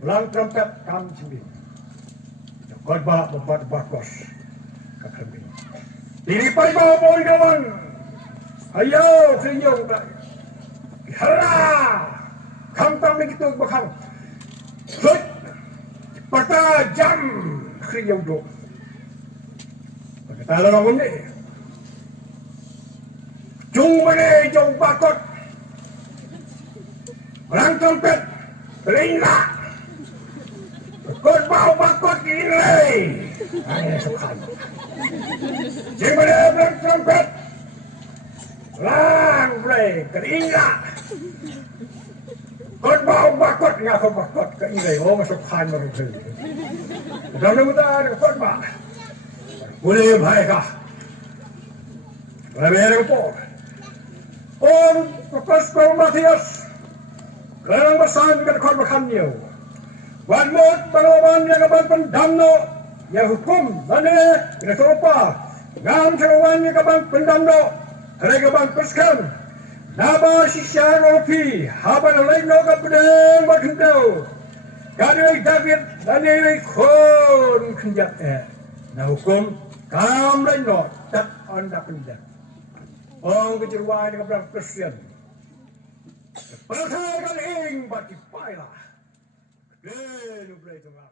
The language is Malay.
Belang trumpet kam cembi. Kotbah membuat bakos kakami. Dilipai bawa pun kawan. Ayo senyum tak. Hara. Kam tam begitu bakam. Hut. Pata jam kriyam do. Kata orang ni. Chung mana jong Bah Kot. Belang trumpet. Telinga. Kotbah Bah Kot ini. Hanya sukan. Jeng mana belang trumpet. Lang play telinga. Kotbah Bah Kot ngapa Bah Kot ke ini. Oh masuk kan mereka. Mudah-mudahan kotbah. Boleh baik kah? Lebih rempah. Om Pastor Matias. Kerana bersama dengan kotbah kami. Wan mot pelawan yang kapan pendamno yang hukum mana yang serupa. Ngam seruan yang kapan pendamno. Hari kapan perskan. Naba sisya rofi. Haban lain no kapden berhentau. Kadai David dan ini kon kenjat na hukum kam lain no tak anda penjat. Orang kejeruan yang kapan Kristian. Perasaan ing bagi payah. Dia boleh tengah.